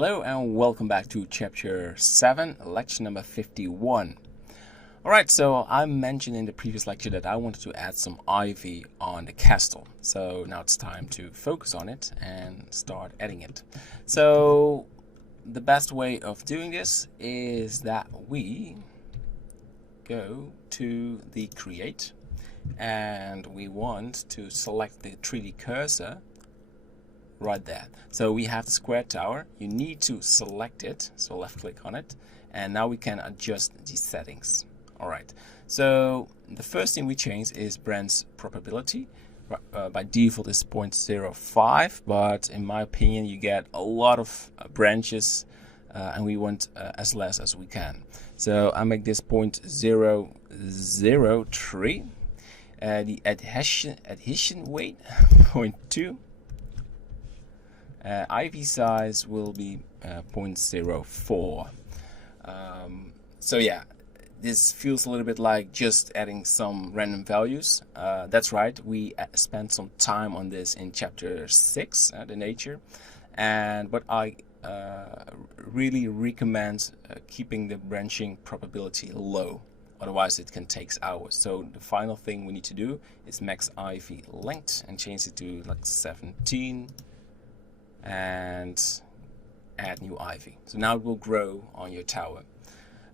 Hello and welcome back to chapter 7, lecture number 51. Alright, so I mentioned in the previous lecture that I wanted to add some ivy on the castle. So now it's time to focus on it and start adding it. So the best way of doing this is that we go to the create and we want to select the 3D cursor right there. So we have the square tower. You need to select it, so left click on it, and now we can adjust the settings. Alright, so the first thing we change is branch probability. By default is 0.05, but in my opinion you get a lot of branches and we want as less as we can. So I make this 0.003, the adhesion weight 0.2. IV size will be 0.04. So yeah, this feels a little bit like just adding some random values. That's right, we spent some time on this in chapter 6, the nature, but I really recommend keeping the branching probability low, otherwise it can take hours. So the final thing we need to do is max IV length and change it to like 17 and add new ivy. So now it will grow on your tower.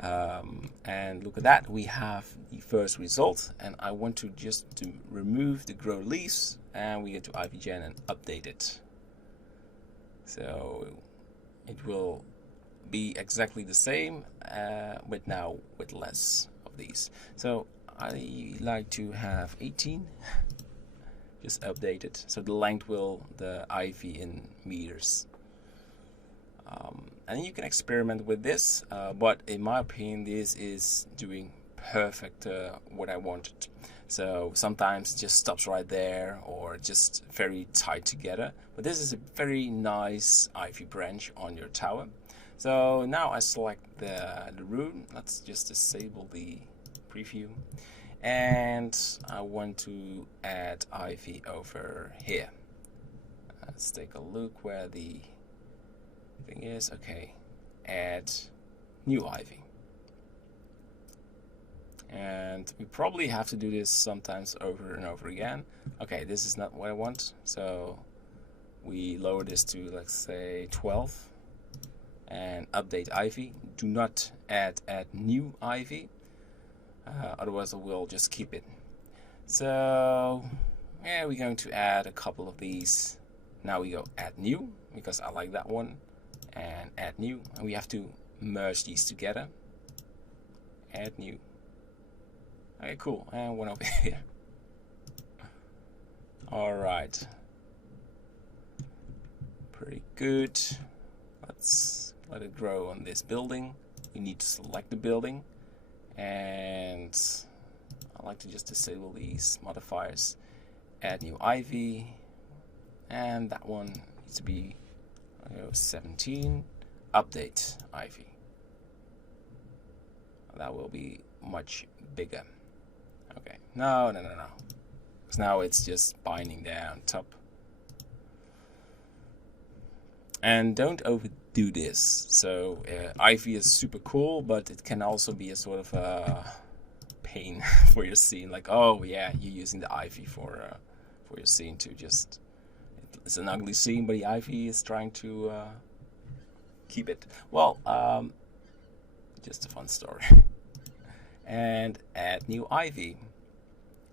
And look at that, we have the first result, and I want to remove the grow leaves, and we get to IvyGen and update it. So it will be exactly the same, but now with less of these. So I like to have 18. Just update it, so the length will the ivy in meters. And you can experiment with this, but in my opinion this is doing perfect what I wanted. So sometimes it just stops right there or just very tight together, but this is a very nice ivy branch on your tower. So now I select the rune. Let's just disable the preview, and I want to add ivy over here. Let's take a look where the thing is. Okay, add new ivy, and we probably have to do this sometimes over and over again. Okay, this is not what I want, so we lower this to, let's say, 12 and update ivy. Do not add new ivy, otherwise I will just keep it. So yeah, we're going to add a couple of these. Now we go add new, because I like that one, and add new, and we have to merge these together. Add new. Okay, cool, and one over here. Alright, pretty good. Let's let it grow on this building. We need to select the building, and I like to just disable these modifiers. Add new ivy, and that one needs to be 17. Update ivy. That will be much bigger. Okay, no, because now it's just binding there on top. And don't overdo this. So ivy is super cool, but it can also be a sort of a pain for your scene. Like, oh yeah, you're using the ivy for your scene to just. It's an ugly scene, but the ivy is trying to keep it. Well, just a fun story. And add new ivy.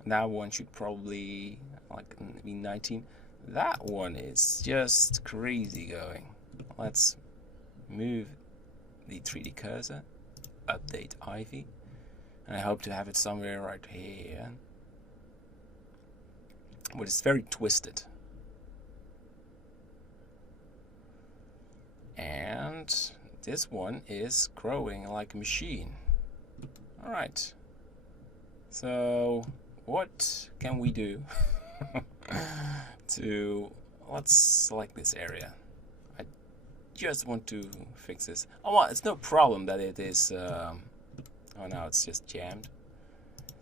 Now one should probably be 19. That one is just crazy going. Let's move the 3D cursor, update ivy, and I hope to have it somewhere right here. But it's very twisted. And this one is growing like a machine. Alright, so what can we do let's select this area. I just want to fix this. Oh well, it's no problem that it is oh no, it's just jammed.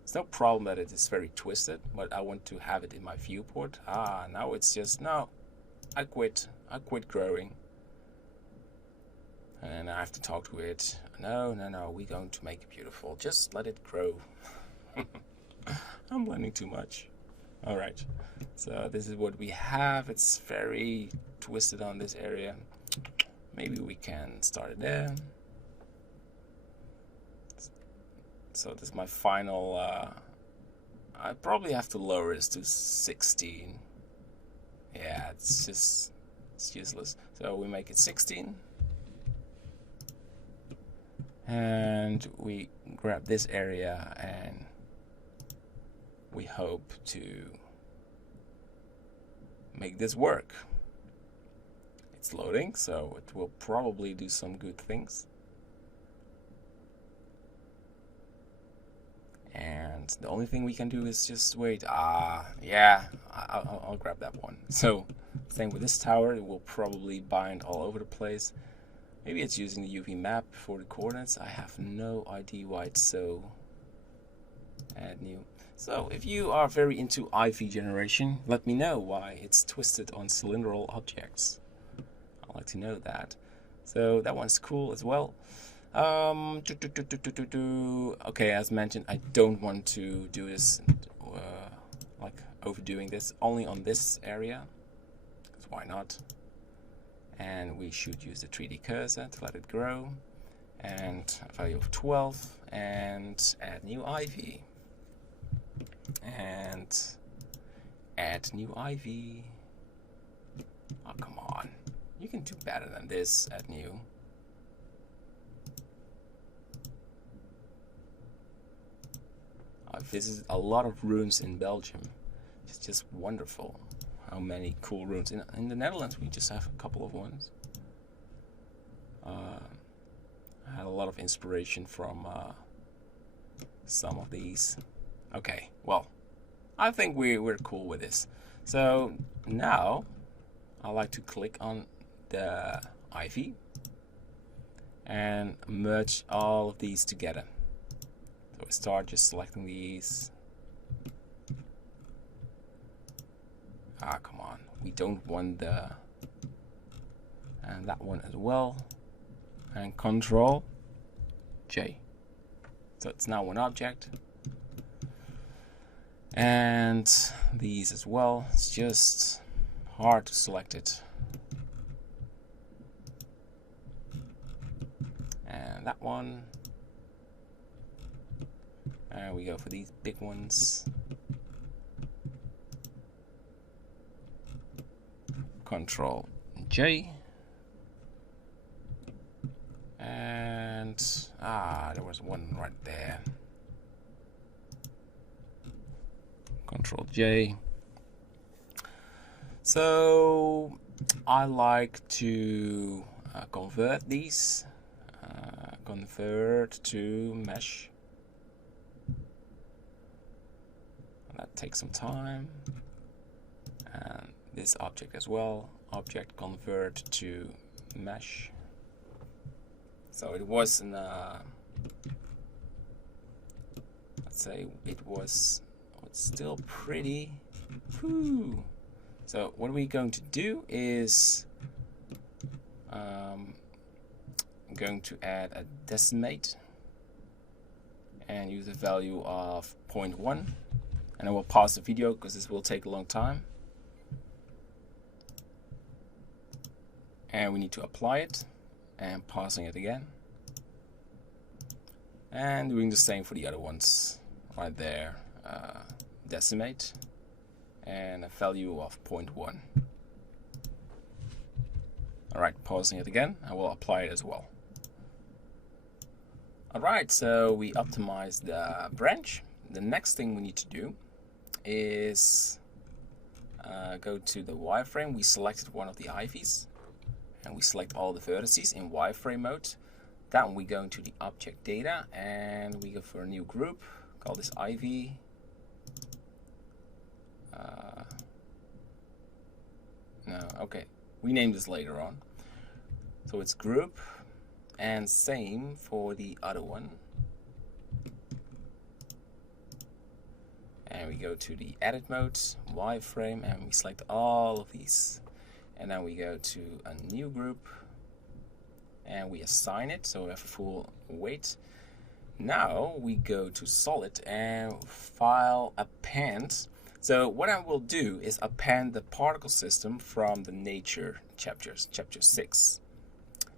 It's no problem that it is very twisted, but I want to have it in my viewport. Now it's just, no, I quit growing. And I have to talk to it. No, we're going to make it beautiful. Just let it grow. I'm blending too much. Alright, so this is what we have. It's very twisted on this area. Maybe we can start it there. So this is my final, I probably have to lower this to 16. Yeah, it's useless. So we make it 16. And we grab this area and we hope to make this work. It's loading, so it will probably do some good things. And the only thing we can do is just wait. Yeah, I'll grab that one. So same with this tower, it will probably bind all over the place. Maybe it's using the UV map for the coordinates. I have no idea why it's so. Add new. So if you are very into IV generation, let me know why it's twisted on cylindrical objects. I'd like to know that. So that one's cool as well. Okay, as mentioned, I don't want to do this like overdoing this only on this area, because why not? And we should use the 3D cursor to let it grow, and a value of 12, and add new IV, and add new IV. Oh, come on, you can do better than this. Add new. I visited a lot of ruins in Belgium. It's just wonderful how many cool ruins. In the Netherlands, we just have a couple of ones. I had a lot of inspiration from some of these. Okay, well, I think we're cool with this. So now I like to click on the IV and merge all of these together. So we start just selecting these. Come on, we don't want the, and that one as well, and Control J. So it's now one object, and these as well. It's just hard to select it. And that one, and we go for these big ones. Control J, and there was one right there. Control J. So I like to convert these, convert to mesh. That takes some time. And this object as well, object convert to mesh. So it was in let's say it's still pretty. Whew. So what we're going to do is I'm going to add a decimate and use a value of 0.1, and I will pause the video because this will take a long time. And we need to apply it, and pausing it again, and doing the same for the other ones right there. Decimate and a value of 0.1. Alright, pausing it again, I will apply it as well. Alright, so we optimized the branch. The next thing we need to do is go to the wireframe. We selected one of the IVs, and we select all the vertices in wireframe mode. Then we go into the object data and we go for a new group, call this IV. No, okay, we name this later on. So it's group, and same for the other one. And we go to the edit mode, wireframe, and we select all of these. And then we go to a new group, and we assign it, so we have a full weight. Now we go to solid and file append. So what I will do is append the particle system from the nature chapters, chapter 6.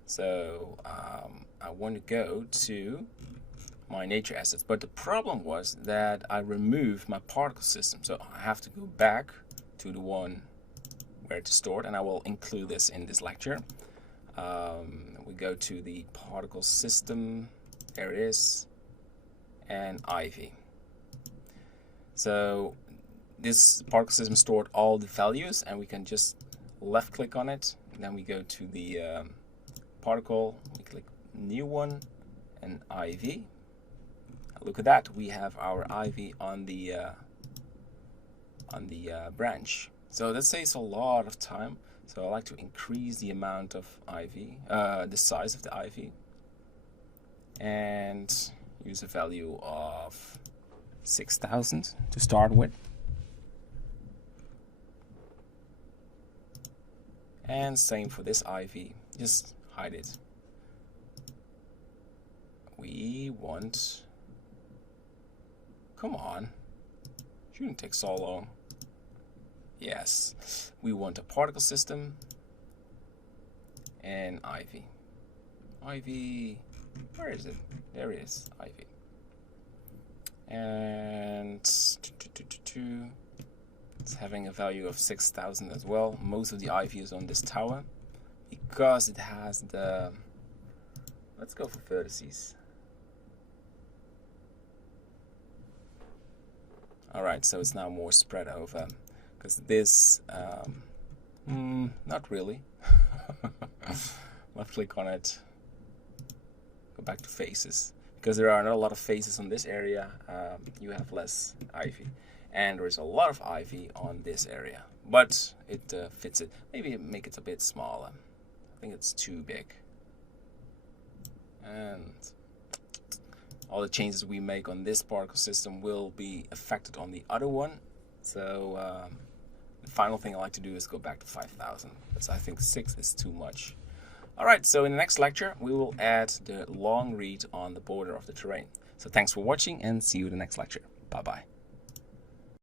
So I want to go to my nature assets, but the problem was that I removed my particle system, so I have to go back to the one where to store it, and I will include this in this lecture. We go to the particle system, there it is, and Ivy. So this particle system stored all the values, and we can just left click on it, and then we go to the particle, we click new one, and Ivy. Look at that, we have our Ivy on the branch. So that saves a lot of time. So I like to increase the amount of Ivy, the size of the Ivy, and use a value of 6,000 to start with. And same for this Ivy, just hide it. We want, come on, shouldn't take so long. Yes, we want a particle system and Ivy. Ivy, where is it? There it is, Ivy. And it's having a value of 6,000 as well. Most of the Ivy is on this tower because it has the, let's go for vertices. Alright, so it's now more spread over. Because this, not really. Left click on it, go back to faces. Because there are not a lot of faces on this area, you have less Ivy. And there is a lot of Ivy on this area. But it fits it. Maybe make it a bit smaller. I think it's too big. And all the changes we make on this particle system will be affected on the other one. So the final thing I like to do is go back to 5,000, because I think 6 is too much. Alright, so in the next lecture we will add the long read on the border of the terrain. So thanks for watching, and see you in the next lecture. Bye bye.